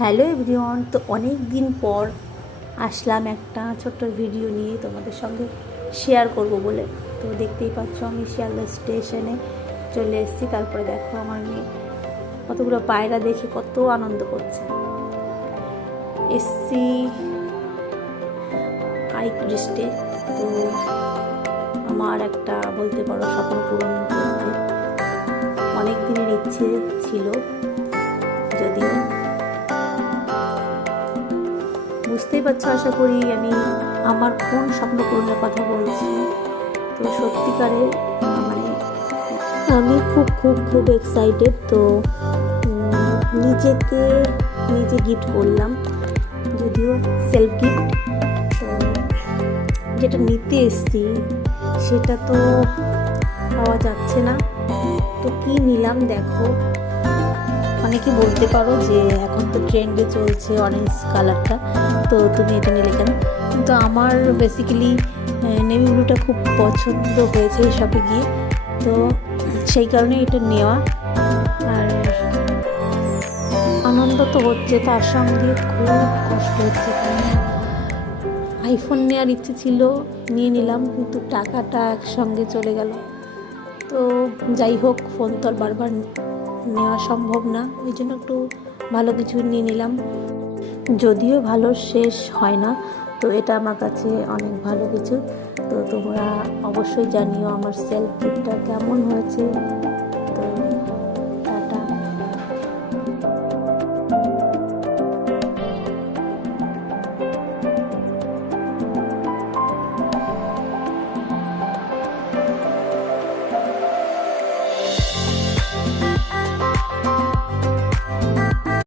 Hello everyone, তো অনেক দিন পর আসলাম একটা ছোট্ট ভিডিও নিয়ে তোমাদের সঙ্গে শেয়ার করব বলে। তো দেখতেই পাচ্ছ আমি শিয়ালদা স্টেশনে চলে এসেছি। তারপরে দেখো আমার মেয়ে কতগুলো পায়রা দেখে কত আনন্দ করছে। এসছি আইক্রিস্টে। তো আমার একটা বলতে পারো স্বপ্ন পূরণ করতে অনেক দিনের ইচ্ছে ছিল, যদিও বুঝতেই পারছো আশা করি আমি আমার কোন স্বপ্ন পূরণের কথা বলছি। তো সত্যিকারে মানে আমি খুব খুব খুব এক্সাইটেড। তো নিজেকে নিজে গিফট করলাম, যদিও সেলফ গিফট। তো যেটা নিতে এসছি সেটা তো পাওয়া যাচ্ছে না। তো কি নিলাম দেখো, অনেকে বলতে পারো যে এখন তো ট্রেন্ডে চলছে অরেঞ্জ কালারটা, তো তুমি এটা নিলে কেন? কিন্তু আমার বেসিক্যালি নেভি ব্লুটা খুব পছন্দ হয়েছে এই শপে গিয়ে, তো সেই কারণে এটা নেওয়া। আর আনন্দ তো হচ্ছে, তার সঙ্গে খুব কষ্ট হচ্ছে, কারণ আইফোন নেওয়ার ইচ্ছে ছিল, নিয়ে নিলাম, কিন্তু টাকাটা একসঙ্গে চলে গেল। তো যাই হোক, ফোন তো আর বারবার নেওয়া সম্ভব না, ওই জন্য একটু ভালো কিছু নিয়ে নিলাম। যদিও ভালো শেষ হয় না, তো এটা আমার কাছে অনেক ভালো কিছু। তো তোমরা অবশ্যই জানিও আমার সেলফ গিফটটা কেমন হয়েছে।